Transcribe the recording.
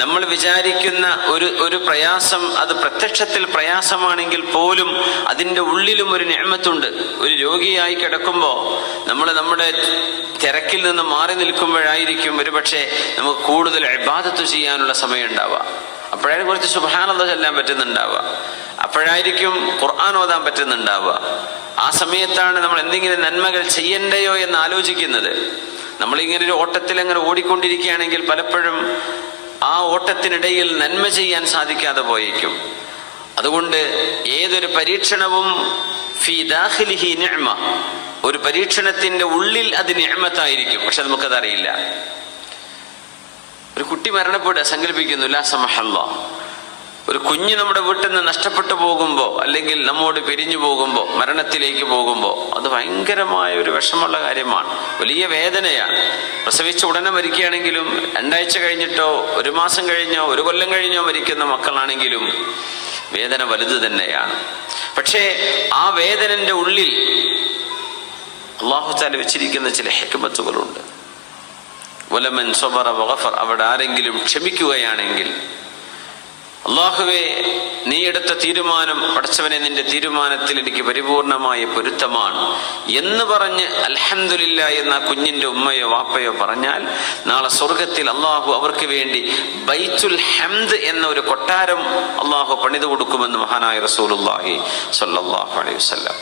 നമ്മൾ വിചാരിക്കുന്ന ഒരു പ്രയാസം അത് പ്രത്യക്ഷത്തിൽ പ്രയാസമാണെങ്കിൽ പോലും അതിൻ്റെ ഉള്ളിലും ഒരു നിഅമത്തുണ്ട്. ഒരു രോഗിയായി കിടക്കുമ്പോൾ നമ്മൾ നമ്മുടെ തിരക്കിൽ നിന്ന് മാറി നിൽക്കുമ്പോഴായിരിക്കും ഒരുപക്ഷെ നമുക്ക് കൂടുതൽ ഇബാദത്ത് ചെയ്യാനുള്ള സമയം ഉണ്ടാവുക. അപ്പോഴായിരിക്കും കുറച്ച് സുബ്ഹാനല്ലാഹ് ചൊല്ലാൻ പറ്റുന്നുണ്ടാവുക. അപ്പോഴായിരിക്കും ഖുർആൻ ഓതാൻ പറ്റുന്നുണ്ടാവുക. ആ സമയത്താണ് നമ്മൾ എന്തെങ്കിലും നന്മകൾ ചെയ്യണ്ടയോ എന്ന് ആലോചിക്കുന്നത്. നമ്മളിങ്ങനെ ഒരു ഓട്ടത്തിൽ അങ്ങനെ ഓടിക്കൊണ്ടിരിക്കുകയാണെങ്കിൽ പലപ്പോഴും ആ ഓട്ടത്തിനിടയിൽ നന്മ ചെയ്യാൻ സാധിക്കാതെ പോയേക്കും. അതുകൊണ്ട് ഏതൊരു പരീക്ഷണവും ഫീ ദാഖിലിഹി നിഅമ, ഒരു പരീക്ഷണത്തിന്റെ ഉള്ളിൽ അത് നിഅമത്തായിരിക്കും. പക്ഷെ നമുക്കതറിയില്ല. ഒരു കുട്ടി മരണപ്പെടുക സങ്കല്പിക്കുന്നു, ലാ സമഹല്ലാഹ്. ഒരു കുഞ്ഞ് നമ്മുടെ വീട്ടിൽ നിന്ന് നഷ്ടപ്പെട്ടു പോകുമ്പോൾ അല്ലെങ്കിൽ നമ്മോട് പിരിഞ്ഞു പോകുമ്പോൾ മരണത്തിലേക്ക് പോകുമ്പോൾ അത് ഭയങ്കരമായ ഒരു വിഷമമുള്ള കാര്യമാണ്, വലിയ വേദനയാണ്. പ്രസവിച്ച ഉടനെ മരിക്കുകയാണെങ്കിലും 2 ആഴ്ച കഴിഞ്ഞിട്ടോ 1 മാസം കഴിഞ്ഞോ 1 കൊല്ലം കഴിഞ്ഞോ മരിക്കുന്ന മക്കളാണെങ്കിലും വേദന വലുത് തന്നെയാണ്. പക്ഷേ ആ വേദനന്റെ ഉള്ളിൽ അല്ലാഹു തആല വെച്ചിരിക്കുന്ന ചില ഹിക്മത്തുകളുണ്ട്. വലമൻ സബറ വഗഫർ, അവിടെ ആരെങ്കിലും ക്ഷമിക്കുകയാണെങ്കിൽ, അല്ലാഹുവേ നീ എടുത്ത തീരുമാനം, പടച്ചവനെ നിന്റെ തീരുമാനത്തിൽ എനിക്ക് പരിപൂർണമായ പൊരുത്തമാണ് എന്ന് പറഞ്ഞ് അൽഹംദുലില്ലാഹ് എന്ന കുഞ്ഞിന്റെ ഉമ്മയോ വാപ്പയോ പറഞ്ഞാൽ നാളെ സ്വർഗത്തിൽ അല്ലാഹു അവർക്ക് വേണ്ടി ബൈത്തുൽ ഹംദ് എന്ന ഒരു കൊട്ടാരം അല്ലാഹു പണിതു കൊടുക്കുമെന്ന് മഹാനായ റസൂലുള്ളാഹി സ്വല്ലല്ലാഹു അലൈഹി വസല്ലം.